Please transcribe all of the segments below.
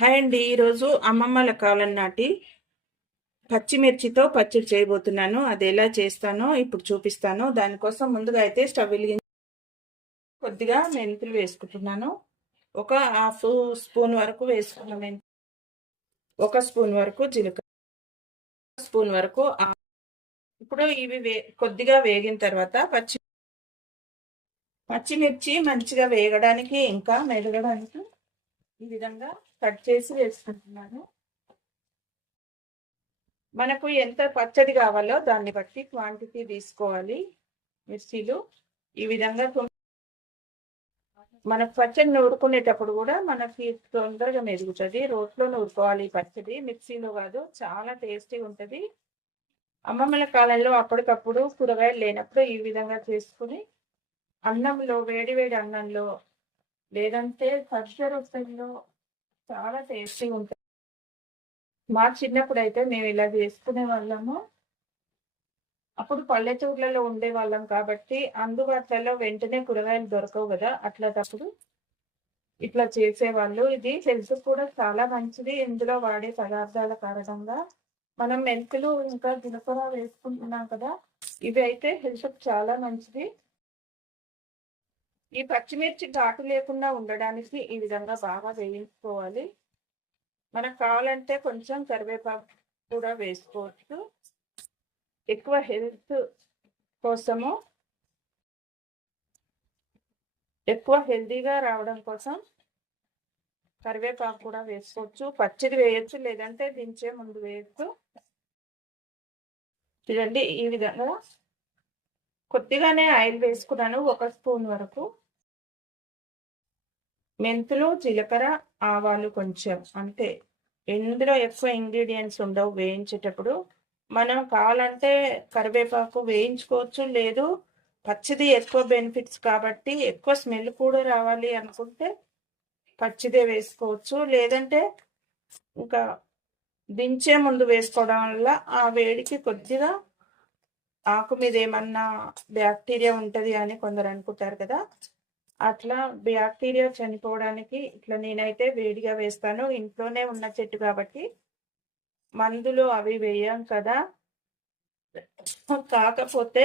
Hi అండి. ఈరోజు అమ్మమ్మల కాలం నాటి పచ్చిమిర్చితో పచ్చడి చేయబోతున్నాను. అది ఎలా చేస్తానో ఇప్పుడు చూపిస్తాను. దానికోసం ముందుగా అయితే స్టవ్ వెలిగించి కొద్దిగా మెంతులు వేసుకుంటున్నాను. ఒక హాఫ్ స్పూన్ వరకు వేసుకున్నాను ఒక స్పూన్ వరకు జీలకర్ర స్పూన్ వరకు ఇప్పుడు ఇవి వే కొద్దిగా వేగిన తర్వాత పచ్చి పచ్చిమిర్చి మంచిగా వేగడానికి ఇంకా మెదగడానికి ఈ విధంగా కట్ చేసి వేసుకుంటున్నాను. మనకు ఎంత పచ్చడి కావాలో దాన్ని బట్టి క్వాంటిటీ తీసుకోవాలి మిర్చీలు. ఈ విధంగా మనకు పచ్చడి నూరుకునేటప్పుడు కూడా మనకి తొందరగా మెరుగుతుంది. రోట్లో నూరుకోవాలి పచ్చడి. మిక్సీలో కాదు చాలా టేస్టీ ఉంటుంది. అమ్మమ్మల కాలంలో అప్పటికప్పుడు కూరగాయలు లేనప్పుడు ఈ విధంగా చేసుకుని అన్నంలో వేడి వేడి అన్నంలో లేదంటే పచ్చడి రొట్టెల్లో చాలా టేస్టీ ఉంటుంది. మా చిన్నప్పుడు అయితే మేము ఇలా చేసుకునే వాళ్ళము. అప్పుడు పల్లెటూర్లలో ఉండే వాళ్ళం కాబట్టి అందుబాటులో వెంటనే కూరగాయలు దొరకవు కదా అట్లాటప్పుడు. ఇట్లా చేసేవాళ్ళు. ఇది హెల్త్ కూడా చాలా మంచిది. ఇందులో వాడే పదార్థాల కారణంగా మనం మెంతులు ఇంకా జీలకర్ర వేసుకుంటున్నాం కదా. ఇవి అయితే హెల్త్ చాలా మంచిది. ఈ పచ్చిమిర్చి ఘాటు లేకుండా ఉండడానికి ఈ విధంగా బాగా వేయించుకోవాలి. మనకు కావాలంటే కొంచెం కరివేపాకు కూడా వేసుకోవచ్చు. ఎక్కువ హెల్త్ కోసము ఎక్కువ హెల్తీగా రావడం కోసం కరివేపాకు కూడా వేసుకోవచ్చు. పచ్చిది వేయచ్చు లేదంటే దించే ముందు వేయచ్చు. చూడండి ఈ విధంగా. కొద్దిగానే ఆయిల్ వేసుకున్నాను ఒక స్పూన్ వరకు. మెంతులు జీలకర్ర ఆవాలు కొంచెం. అంతే. ఇందులో ఎక్కువ ఇంగ్రీడియంట్స్ ఉండవు వేయించేటప్పుడు. మనం కావాలంటే కరివేపాకు వేయించుకోవచ్చు. లేదు పచ్చిది ఎక్కువ బెనిఫిట్స్ కాబట్టి ఎక్కువ స్మెల్ కూడా రావాలి అనుకుంటే పచ్చిదే వేసుకోవచ్చు. లేదంటే ఇంకా దించే ముందు వేసుకోవడం వల్ల ఆ వేడికి కొద్దిగా ఆకు మీద ఏమన్నా బ్యాక్టీరియా ఉంటుంది అని కొందరు అనుకుంటారు కదా. అట్లా బ్యాక్టీరియా చనిపోవడానికి ఇట్లా నేనైతే వేడిగా వేస్తాను. ఇంట్లోనే ఉన్న చెట్టు కాబట్టి మందులు అవి వేయం కదా. కాకపోతే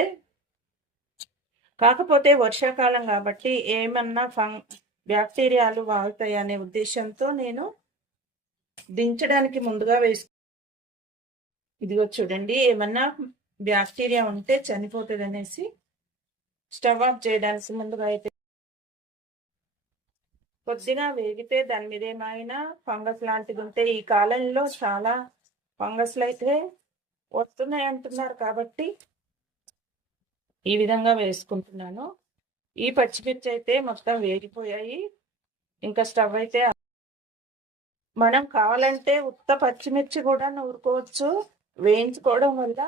కాకపోతే వర్షాకాలం కాబట్టి ఏమన్నా ఫంగ్ బ్యాక్టీరియాలు వాళ్తాయి అనే ఉద్దేశంతో నేను దించడానికి ముందుగా వేసు ఇదిగో చూడండి ఏమన్నా బ్యాక్టీరియా ఉంటే చనిపోతుంది అనేసి స్టవ్ ఆఫ్ చేయడానికి ముందుగా అయితే కొద్దిగా వేగితే దాని మీద ఏమైనా ఫంగస్ లాంటిది ఉంటే ఈ కాలంలో చాలా ఫంగస్లు అయితే వస్తున్నాయి అంటున్నారు కాబట్టి ఈ విధంగా వేసుకుంటున్నాను. ఈ పచ్చిమిర్చి అయితే మొత్తం వేగిపోయాయి. ఇంకా స్టవ్ అయితే మనం కావాలంటే ఉత్త పచ్చిమిర్చి కూడా నూరుకోవచ్చు. వేయించుకోవడం వల్ల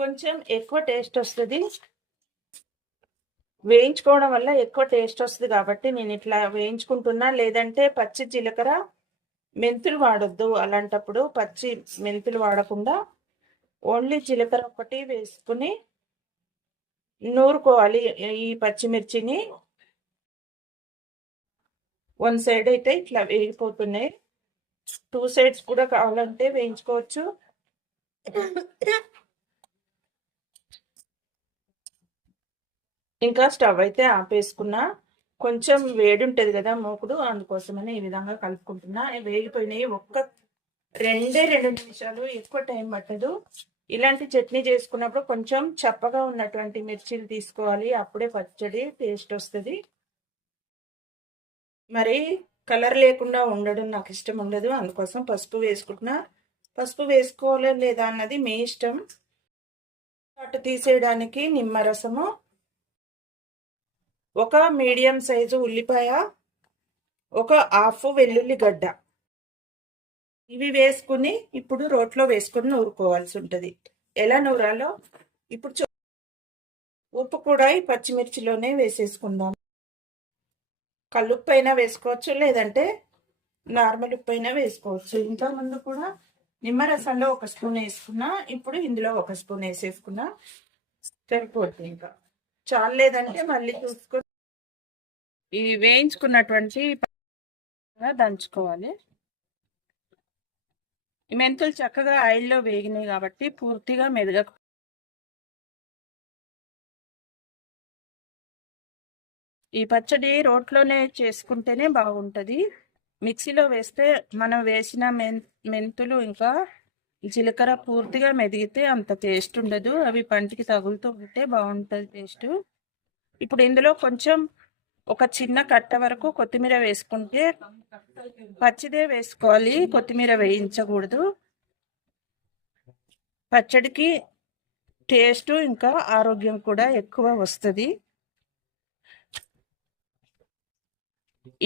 కొంచెం ఎక్కువ టేస్ట్ వస్తుంది. వేయించుకోవడం వల్ల ఎక్కువ టేస్ట్ వస్తుంది కాబట్టి నేను ఇట్లా వేయించుకుంటున్నా. లేదంటే పచ్చి జీలకర్ర మెంతులు వాడొద్దు. అలాంటప్పుడు పచ్చి మెంతులు వాడకుండా ఓన్లీ జీలకర్ర ఒకటి వేసుకుని నూరుకోవాలి. ఈ పచ్చిమిర్చిని వన్ సైడ్ అయితే ఇట్లా వేగిపోతున్నాయి. టూ సైడ్స్ కూడా కావాలంటే వేయించుకోవచ్చు. ఇంకా స్టవ్ అయితే ఆపేసుకున్నా కొంచెం వేడి ఉంటుంది కదా మూకుడు అందుకోసమని ఈ విధంగా కలుపుకుంటున్నా. వేగిపోయినాయి ఒక్క రెండే రెండు నిమిషాలు ఎక్కువ టైం పట్టదు. ఇలాంటి చట్నీ చేసుకున్నప్పుడు కొంచెం చప్పగా ఉన్నటువంటి మిర్చీలు తీసుకోవాలి. అప్పుడే పచ్చడి టేస్ట్ వస్తుంది. మరి కలర్ లేకుండా ఉండడం నాకు ఇష్టం ఉండదు. అందుకోసం పసుపు వేసుకుంటున్నా. పసుపు వేసుకోవాలి లేదా అన్నది మీ ఇష్టం. అటు తీసేయడానికి నిమ్మరసము ఒక మీడియం సైజు ఉల్లిపాయ ఒక హాఫ్ వెల్లుల్లి గడ్డ ఇవి వేసుకుని ఇప్పుడు రోట్లో వేసుకుని నూరుకోవాల్సి ఉంటుంది. ఎలా నూరాలో? ఇప్పుడు ఉప్పు కూడా ఈ పచ్చిమిర్చిలోనే వేసేసుకుందాం. కల్లుప్పు అయినా వేసుకోవచ్చు లేదంటే నార్మల్ ఉప్పు అయినా వేసుకోవచ్చు. ఇంకా ముందు కూడా నిమ్మరసంలో ఒక స్పూన్ వేసుకున్నా ఇప్పుడు ఇందులో ఒక స్పూన్ వేసేసుకున్నా సరిపోతుంది ఇంకా. చాలేదంటే మళ్ళీ చూసుకొని ఇది వేయించుకున్నటువంటి దంచుకోవాలి. ఈ మెంతులు చక్కగా ఆయిల్లో వేగినాయి కాబట్టి పూర్తిగా మెదగ ఈ పచ్చడి రోట్లోనే చేసుకుంటేనే బాగుంటుంది. మిక్సీలో వేస్తే మనం వేసిన మెంతులు ఇంకా జీలకర్ర పూర్తిగా మెదిగితే అంత టేస్ట్ ఉండదు. అవి పంటికి తగులుతూ ఉంటే బాగుంటుంది టేస్ట్ ఇప్పుడు ఇందులో కొంచెం ఒక చిన్న కట్ట వరకు కొత్తిమీర వేసుకుంటే పచ్చిదే వేసుకోవాలి. కొత్తిమీర వేయించకూడదు. పచ్చడికి టేస్ట్ ఇంకా ఆరోగ్యం కూడా ఎక్కువ వస్తుంది.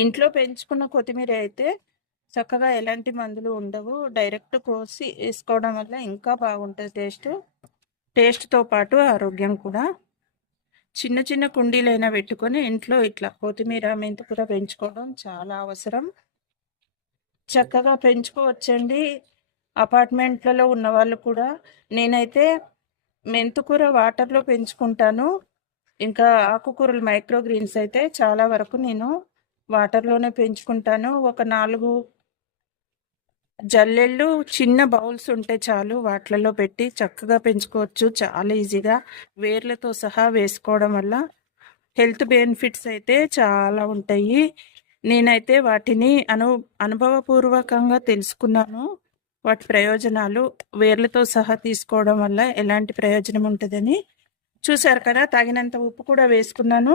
ఇంట్లో పెంచుకున్న కొత్తిమీర అయితే చక్కగా ఎలాంటి మందులు ఉండవు. డైరెక్ట్ కోసి వేసుకోవడం వల్ల ఇంకా బాగుంటుంది టేస్ట్. టేస్ట్తో పాటు ఆరోగ్యం కూడా. చిన్న చిన్న కుండీలైనా పెట్టుకొని ఇంట్లో ఇట్లా కొత్తిమీర మెంతికూర పెంచుకోవడం చాలా అవసరం. చక్కగా పెంచుకోవచ్చండి. అపార్ట్మెంట్లలో ఉన్న వాళ్ళు కూడా. నేనైతే మెంతుకూర వాటర్లో పెంచుకుంటాను. ఇంకా ఆకుకూరలు మైక్రో గ్రీన్స్ అయితే చాలా వరకు నేను వాటర్లోనే పెంచుకుంటాను. ఒక నాలుగు జల్లెళ్ళు చిన్న బౌల్స్ ఉంటే చాలు వాటిలలో పెట్టి చక్కగా పెంచుకోవచ్చు. చాలా ఈజీగా. వేర్లతో సహా వేసుకోవడం వల్ల హెల్త్ బెనిఫిట్స్ అయితే చాలా ఉంటాయి. నేనైతే వాటిని అను అనుభవపూర్వకంగా తెలుసుకున్నాను. వాటి ప్రయోజనాలు వేర్లతో సహా తీసుకోవడం వల్ల ఎలాంటి ప్రయోజనం ఉంటుందని. చూశారు కదా తగినంత ఉప్పు కూడా వేసుకున్నాను.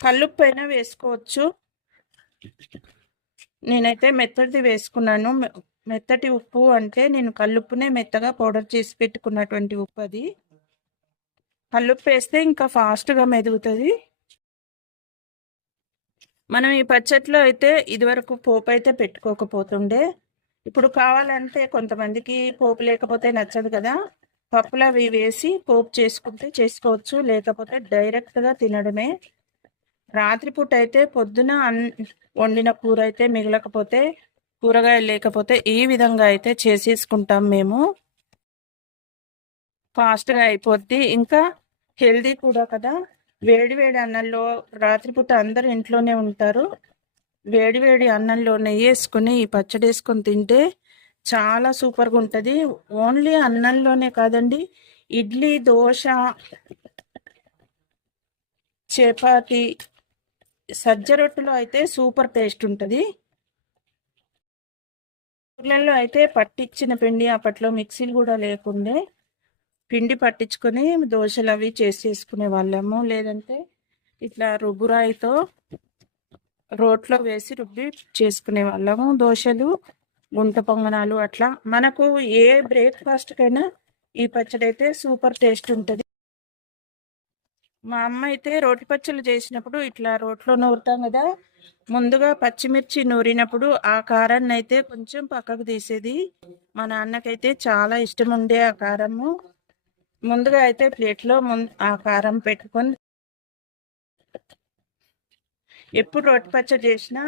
కల్లుప్పు అయినా వేసుకోవచ్చు. నేనైతే మెత్తడిది వేసుకున్నాను. మెత్తటి ఉప్పు అంటే నేను కల్లుప్పునే మెత్తగా పౌడర్ చేసి పెట్టుకున్నటువంటి ఉప్పు అది. కల్లుప్పు వేస్తే ఇంకా ఫాస్ట్గా మెదుగుతుంది. మనం ఈ పచ్చట్లో అయితే ఇదివరకు పోపు అయితే పెట్టుకోకపోతుండే. ఇప్పుడు కావాలంటే కొంతమందికి పోపు లేకపోతే నచ్చదు కదా. పప్పులు అవి వేసి పోపు చేసుకుంటే చేసుకోవచ్చు లేకపోతే డైరెక్ట్గా తినడమే. రాత్రిపూట అయితే పొద్దున వండిన కూర అయితే మిగలకపోతే కూరగాయలు లేకపోతే ఈ విధంగా అయితే చేసేసుకుంటాం మేము ఫాస్ట్గా అయిపోద్ది. ఇంకా హెల్దీ కూడా కదా. వేడి వేడి అన్నంలో రాత్రిపూట అందరు ఇంట్లోనే ఉంటారు. వేడి వేడి అన్నంలో నెయ్యి వేసుకుని ఈ పచ్చడి వేసుకొని తింటే చాలా సూపర్గా ఉంటుంది. ఓన్లీ అన్నంలోనే కాదండి ఇడ్లీ దోశ చపాతి సజ్జ రొట్టెలో అయితే సూపర్ టేస్ట్ ఉంటుంది. ఊర్లలో అయితే పట్టించిన పిండి అప్పట్లో మిక్సీలు కూడా లేకుండే పిండి పట్టించుకొని దోశలు అవి చేసేసుకునే వాళ్ళము. లేదంటే ఇట్లా రుబ్బురాయితో రోట్లో వేసి రుబ్బి చేసుకునే వాళ్ళము. దోశలు గుంట పొంగనాలు అట్లా. మనకు ఏ బ్రేక్ఫాస్ట్కైనా ఈ పచ్చడి అయితే సూపర్ టేస్ట్ ఉంటుంది. మా అమ్మ అయితే రోటి పచ్చళ్ళు చేసినప్పుడు ఇట్లా రోట్లో నూరుతాం కదా ముందుగా పచ్చిమిర్చి నూరినప్పుడు ఆ కారాన్ని అయితే కొంచెం పక్కకు తీసేది. మా నాన్నకైతే చాలా ఇష్టం ఉండే ఆ కారము. ముందుగా అయితే ప్లేట్లో ఆ కారం పెట్టుకొని ఎప్పుడు రోటి పచ్చడి చేసినా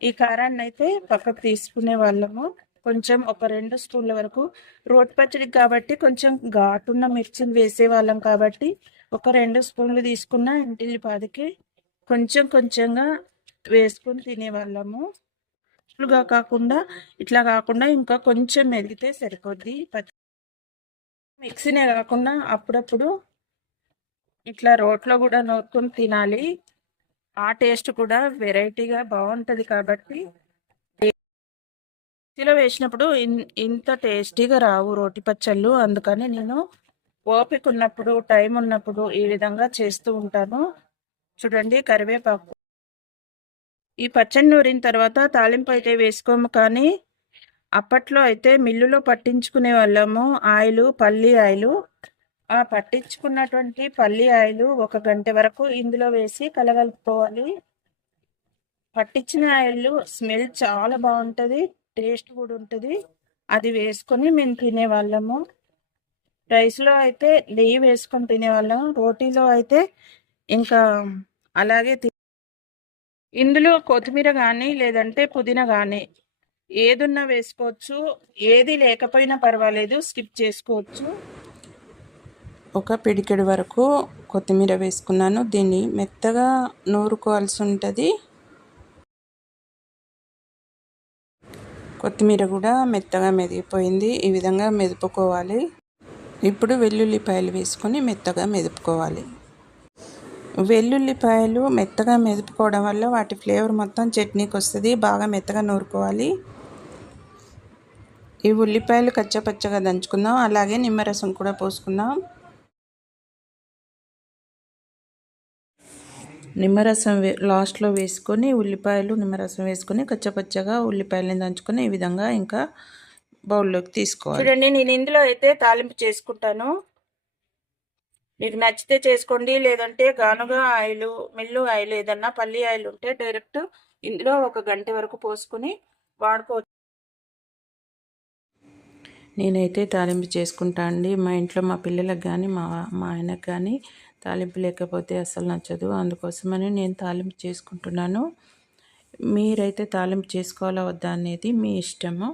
ఈ కారాన్ని అయితే పక్కకు తీసుకునే వాళ్ళము. కొంచెం ఒక రెండు స్పూన్ల వరకు రోటి పచ్చడికి కాబట్టి కొంచెం ఘాటున్న మిర్చిని వేసేవాళ్ళం కాబట్టి ఒక రెండు స్పూన్లు తీసుకున్న ఇంటిల్లిపాదికి కొంచెం కొంచెంగా వేసుకొని తినేవాళ్ళము. ఇట్లుగా కాకుండా ఇట్లా కాకుండా ఇంకా కొంచెం మెరిగితే సరిపోద్ది. మిక్సీనే కాకుండా అప్పుడప్పుడు ఇట్లా రోట్లో కూడా నూరుకొని తినాలి. ఆ టేస్ట్ కూడా వెరైటీగా బాగుంటుంది కాబట్టి. మిక్సీలో వేసినప్పుడు ఇంత టేస్టీగా రావు రోటి పచ్చళ్ళు. అందుకని నేను ఓపిక ఉన్నప్పుడు టైం ఉన్నప్పుడు ఈ విధంగా చేస్తూ ఉంటాను. చూడండి కరివేపాకు. ఈ పచ్చడి నూరిన తర్వాత తాలింపు అయితే వేసుకోము కానీ అప్పట్లో అయితే మిల్లులో పట్టించుకునే వాళ్ళము ఆయిలు పల్లి ఆయిలు. ఆ పట్టించుకున్నటువంటి పల్లి ఆయిలు ఒక గంట వరకు ఇందులో వేసి కలగలుపుకోవాలి. పట్టించిన ఆయిల్ స్మెల్ చాలా బాగుంటుంది టేస్ట్ కూడా ఉంటుంది. అది వేసుకొని మేము తినేవాళ్ళము. రైస్లో అయితే నెయ్యి వేసుకొని తినేవాళ్ళం. రోటీలో అయితే ఇంకా అలాగే ఇందులో కొత్తిమీర కానీ లేదంటే పుదీనా కానీ ఏదున్నా వేసుకోవచ్చు. ఏది లేకపోయినా పర్వాలేదు స్కిప్ చేసుకోవచ్చు. ఒక పిడికెడు వరకు కొత్తిమీర వేసుకున్నాను. దీన్ని మెత్తగా నూరుకోవాల్సి ఉంటుంది. కొత్తిమీర కూడా మెత్తగా మెదిగిపోయింది. ఈ విధంగా మెదుపుకోవాలి. ఇప్పుడు వెల్లుల్లిపాయలు వేసుకొని మెత్తగా మెదుపుకోవాలి. వెల్లుల్లిపాయలు మెత్తగా మెదుపుకోవడం వల్ల వాటి ఫ్లేవర్ మొత్తం చట్నీకి వస్తుంది బాగా మెత్తగా నూరుకోవాలి. ఈ ఉల్లిపాయలు కచ్చపచ్చగా దంచుకుందాం అలాగే నిమ్మరసం కూడా పోసుకుందాం. నిమ్మరసం వే లాస్ట్లో వేసుకొని ఉల్లిపాయలు నిమ్మరసం వేసుకొని కచ్చపచ్చగా ఉల్లిపాయలని దంచుకొని ఈ విధంగా ఇంకా బౌల్లోకి తీసుకోవాలి. చూడండి నేను ఇందులో అయితే తాలింపు చేసుకుంటాను. మీకు నచ్చితే చేసుకోండి లేదంటే గానుగా ఆయిల్ మిల్లు ఆయిల్ ఏదన్నా పల్లి ఆయిల్ ఉంటే డైరెక్ట్ ఇందులో ఒక గంట వరకు పోసుకొని వాడుకోవచ్చు. నేనైతే తాలింపు చేసుకుంటా అండి. మా ఇంట్లో మా పిల్లలకు కానీ మా మా ఆయనకు కానీ తాలింపు లేకపోతే అసలు నచ్చదు. అందుకోసమని నేను తాలింపు చేసుకుంటున్నాను. మీరైతే తాలింపు చేసుకోవాలా వద్దా అనేది మీ ఇష్టము.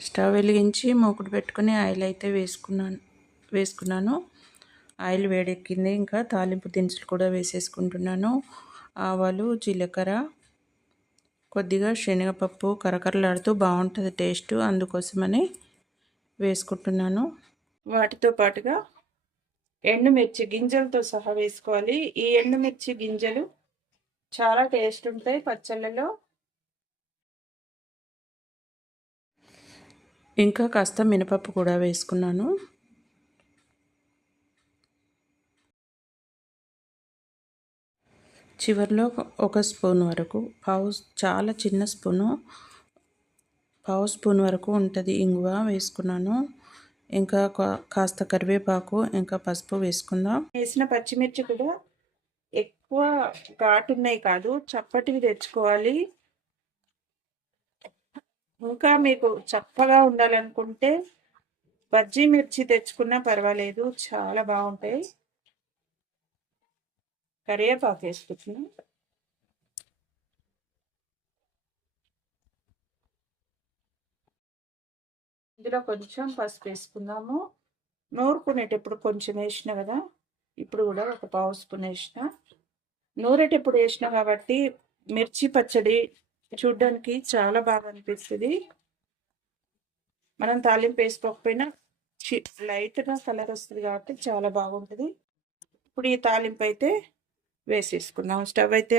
స్టవ్ వెలిగించి మూకుడు పెట్టుకుని ఆయిల్ అయితే వేసుకున్నాను. వేసుకున్నాను. ఆయిల్ వేడెక్కింది. ఇంకా తాలింపు దినుసులు కూడా వేసేసుకుంటున్నాను. ఆవాలు జీలకర్ర కొద్దిగా శనగపప్పు కరకరలాడుతూ బాగుంటుంది టేస్ట్. అందుకోసమని వేసుకుంటున్నాను. వాటితో పాటుగా ఎండుమిర్చి గింజలతో సహా వేసుకోవాలి. ఈ ఎండుమిర్చి గింజలు చాలా టేస్ట్ ఉంటాయి పచ్చళ్ళలో. ఇంకా కాస్త మినపప్పు కూడా వేసుకున్నాను. చివరిలో ఒక స్పూన్ వరకు పావు చాలా చిన్న స్పూను పావు స్పూన్ వరకు ఉంటుంది ఇంగువ వేసుకున్నాను. ఇంకా కాస్త కరివేపాకు ఇంకా పసుపు వేసుకుందాం. వేసిన పచ్చిమిర్చి కూడా ఎక్కువ ఘాటు ఉన్నాయి కాదు చప్పటివి తెచ్చుకోవాలి. ఇంకా మీకు చక్కగా ఉండాలనుకుంటే బజ్జీ మిర్చి తెచ్చుకున్నా పర్వాలేదు చాలా బాగుంటాయి. కరివేపాకు వేసుకుంటున్నా. ఇందులో కొంచెం పసుపు వేసుకుందాము. నూరుకునేటప్పుడు కొంచెం వేసిన కదా ఇప్పుడు కూడా ఒక పావు స్పూన్ వేసిన. నూరేటప్పుడు వేసిన కాబట్టి మిర్చి పచ్చడి చూడ్డానికి చాలా బాగా అనిపిస్తుంది. మనం తాలింపు వేసుకోకపోయినా లైట్గా కలర్ వస్తుంది కాబట్టి చాలా బాగుంటుంది. ఇప్పుడు ఈ తాలింపు అయితే వేసేసుకుందాం. స్టవ్ అయితే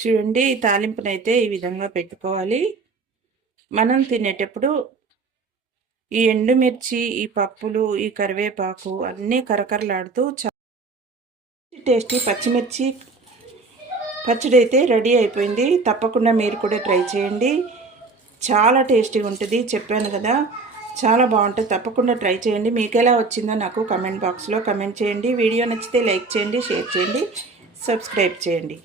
చూడండి ఈ తాలింపునైతే ఈ విధంగా పెట్టుకోవాలి. మనం తినేటప్పుడు ఈ ఎండుమిర్చి ఈ పప్పులు ఈ కరివేపాకు అన్నీ కరకరలాడుతూ చాలా టేస్టీ పచ్చిమిర్చి పచ్చడి అయితే రెడీ అయిపోయింది. తప్పకుండా మీరు కూడా ట్రై చేయండి. చాలా టేస్టీగా ఉంటుంది. చెప్పాను కదా చాలా బాగుంటుంది. తప్పకుండా ట్రై చేయండి. మీకు ఎలా వచ్చిందో నాకు కమెంట్ బాక్స్లో కమెంట్ చేయండి. వీడియో నచ్చితే లైక్ చేయండి షేర్ చేయండి సబ్స్క్రైబ్ చేయండి.